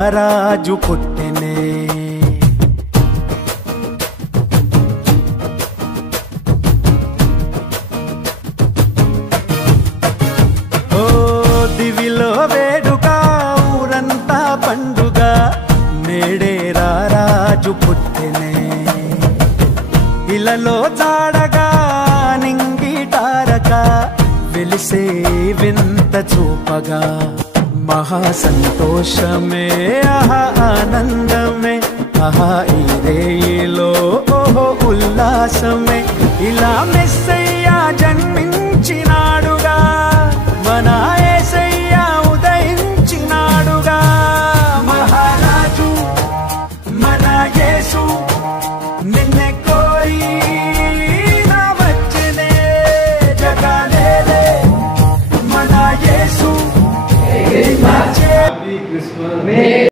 రాజు పుట్టెనే ఓ దివిలో వేడుక ఊరంతా పండుగ నేడే రాజు పుట్టెనే ఇలలో చాడగా నింగిటారక వెలిసే వింత చూపగా మహా సంతోషమే ఆహా ఆనందమే ఆహా ఈ రేయిలో ఓహో ఉల్లాసమే ఇలా మెస్సయ్య జన్మించ